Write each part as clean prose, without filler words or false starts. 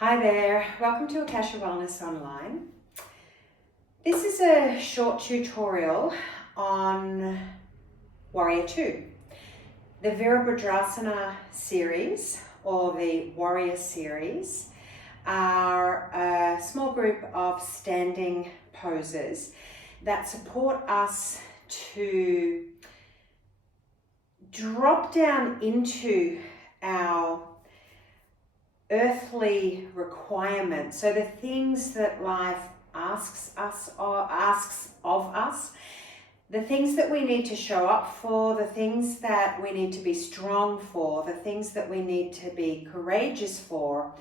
Hi there, welcome to Akasha Wellness Online. This is a short tutorial on Warrior 2. The Virabhadrasana series, or the Warrior series, are a small group of standing poses that support us to drop down into our earthly requirements, so the things that life asks of us, the things that we need to show up for, the things that we need to be strong for, the things that we need to be courageous for,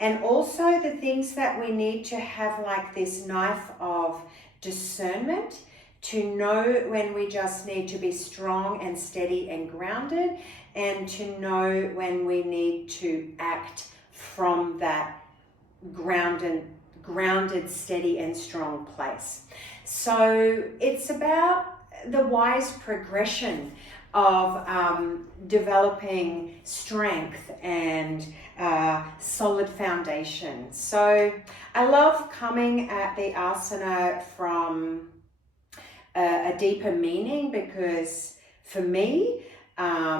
and also the things that we need to have like this knife of discernment to know when we just need to be strong and steady and grounded, and to know when we need to act from that grounded, steady and strong place. So it's about the wise progression of developing strength and solid foundation. So I love coming at the asana from a deeper meaning, because for me,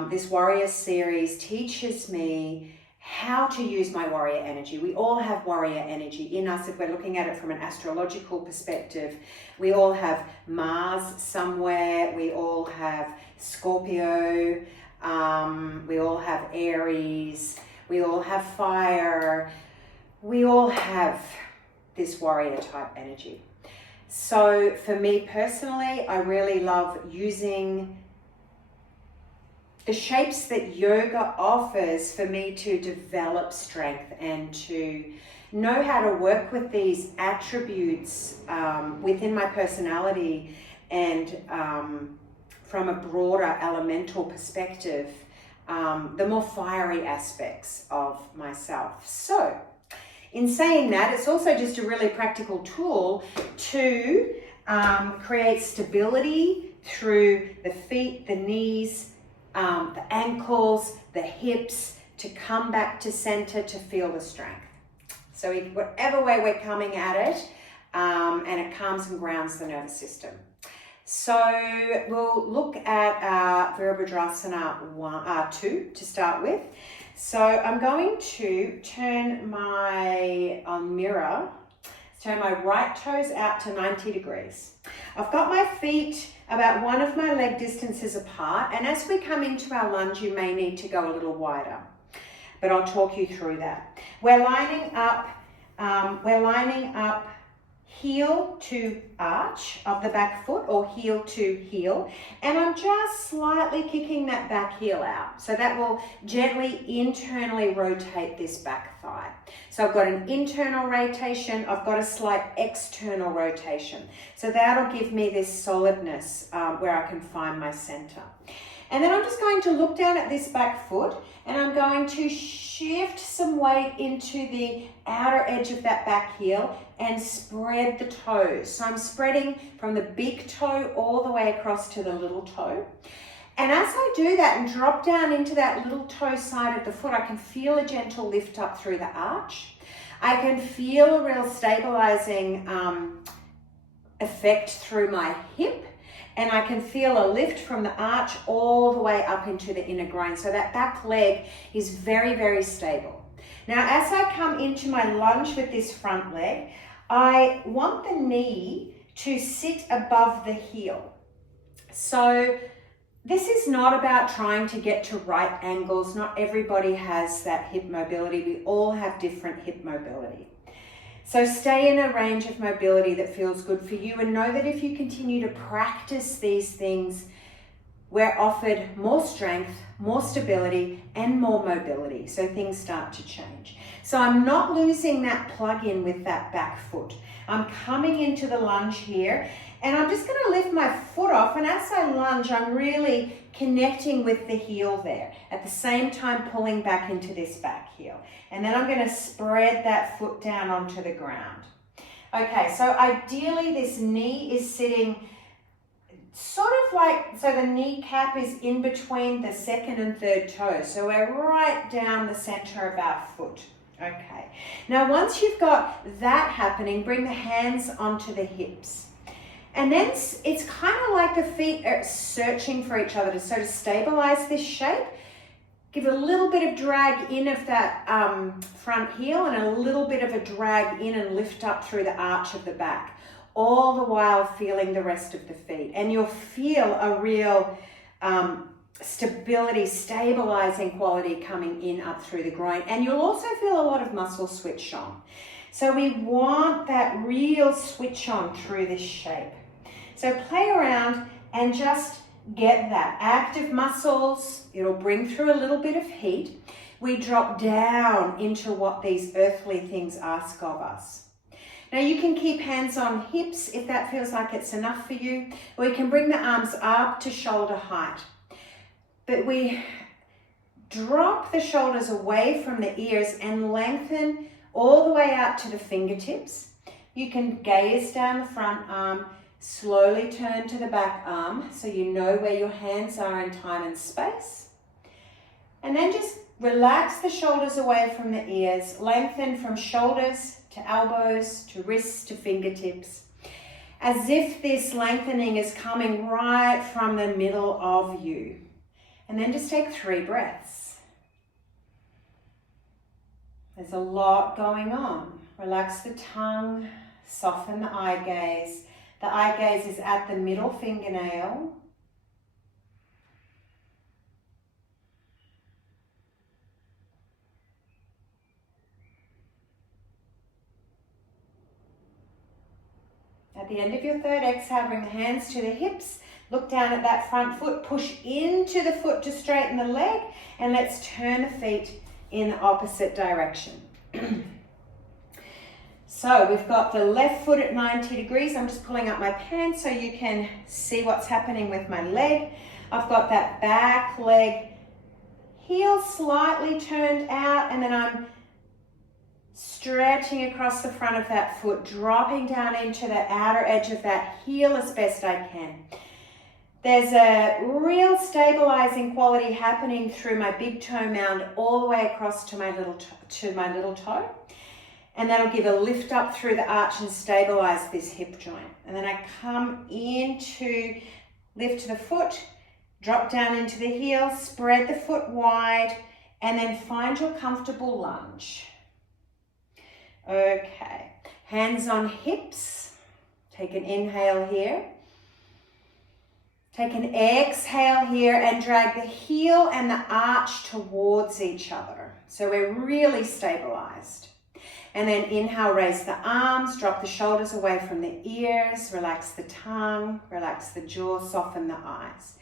this warrior series teaches me how to use my warrior energy. We all have warrior energy in us if we're looking at it from an astrological perspective. We all have Mars somewhere, we all have Scorpio, we all have Aries, we all have fire, we all have this warrior type energy. So for me personally, I really love using the shapes that yoga offers for me to develop strength and to know how to work with these attributes within my personality, and from a broader elemental perspective, the more fiery aspects of myself. So in saying that, it's also just a really practical tool to create stability through the feet, the knees, the ankles, the hips, to come back to center, to feel the strength. So whatever way we're coming at it, and it calms and grounds the nervous system. So we'll look at Virabhadrasana 2 to start with. So I'm going to turn my right toes out to 90 degrees. I've got my feet about one of my leg distances apart, and as we come into our lunge, you may need to go a little wider, but I'll talk you through that. We're lining up heel to arch of the back foot, or heel to heel, and I'm just slightly kicking that back heel out. So that will gently internally rotate this back thigh. So I've got an internal rotation, I've got a slight external rotation. So that'll give me this solidness where I can find my center. And then I'm just going to look down at this back foot, and I'm going to shift some weight into the outer edge of that back heel and spread the toes. So I'm spreading from the big toe all the way across to the little toe. And as I do that and drop down into that little toe side of the foot, I can feel a gentle lift up through the arch. I can feel a real stabilizing effect through my hip. And I can feel a lift from the arch all the way up into the inner groin. So that back leg is very, very stable. Now, as I come into my lunge with this front leg, I want the knee to sit above the heel. So this is not about trying to get to right angles. Not everybody has that hip mobility. We all have different hip mobility. So stay in a range of mobility that feels good for you, and know that if you continue to practice these things, we're offered more strength, more stability, and more mobility. So things start to change. So I'm not losing that plug-in with that back foot. I'm coming into the lunge here, and I'm just going to lift my foot off, and as I lunge, I'm really connecting with the heel there, at the same time pulling back into this back heel. And then I'm going to spread that foot down onto the ground. Okay, so ideally this knee is sitting sort of like, so the kneecap is in between the second and third toes. So we're right down the center of our foot. Okay. Now, once you've got that happening, bring the hands onto the hips. And then it's kind of like the feet are searching for each other to sort of stabilize this shape. Give a little bit of drag in of that front heel and a little bit of a drag in and lift up through the arch of the back, all the while feeling the rest of the feet. And you'll feel a real stability, stabilizing quality coming in up through the groin. And you'll also feel a lot of muscle switch on. So we want that real switch on through this shape. So play around and just get that active muscles. It'll bring through a little bit of heat. We drop down into what these earthly things ask of us. Now you can keep hands on hips if that feels like it's enough for you, or you can bring the arms up to shoulder height. But we drop the shoulders away from the ears and lengthen all the way out to the fingertips. You can gaze down the front arm, slowly turn to the back arm so you know where your hands are in time and space. And then just relax the shoulders away from the ears, lengthen from shoulders to elbows, to wrists, to fingertips, as if this lengthening is coming right from the middle of you. And then just take 3 breaths. There's a lot going on. Relax the tongue, soften the eye gaze. The eye gaze is at the middle fingernail. At the end of your third exhale, bring the hands to the hips. Look down at that front foot. Push into the foot to straighten the leg. And let's turn the feet in the opposite direction. So we've got the left foot at 90 degrees. I'm just pulling up my pants so you can see what's happening with my leg. I've got that back leg heel slightly turned out, and then I'm stretching across the front of that foot, dropping down into the outer edge of that heel as best I can. There's a real stabilizing quality happening through my big toe mound all the way across to my little toe. And that'll give a lift up through the arch and stabilize this hip joint. And then I come into lift the foot, drop down into the heel, spread the foot wide, and then find your comfortable lunge. Okay, hands on hips. Take an inhale here. Take an exhale here and drag the heel and the arch towards each other. So we're really stabilized. And then inhale, raise the arms, drop the shoulders away from the ears, relax the tongue, relax the jaw, soften the eyes.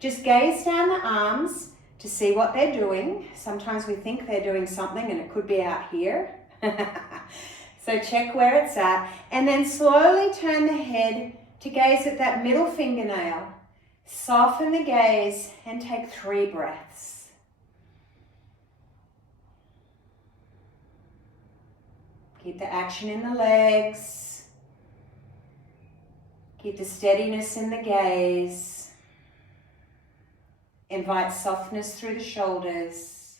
Just gaze down the arms to see what they're doing. Sometimes we think they're doing something and it could be out here. So check where it's at. And then slowly turn the head to gaze at that middle fingernail. Soften the gaze and take 3 breaths. Keep the action in the legs. Keep the steadiness in the gaze. Invite softness through the shoulders.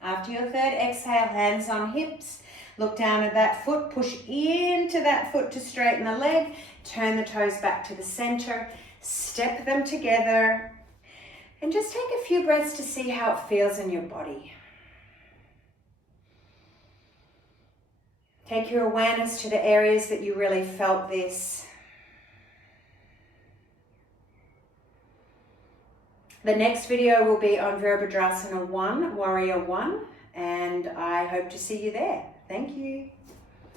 After your third exhale, hands on hips. Look down at that foot, push into that foot to straighten the leg, turn the toes back to the center, step them together, and just take a few breaths to see how it feels in your body. Take your awareness to the areas that you really felt this. The next video will be on Virabhadrasana 1, Warrior 1, and I hope to see you there. Thank you.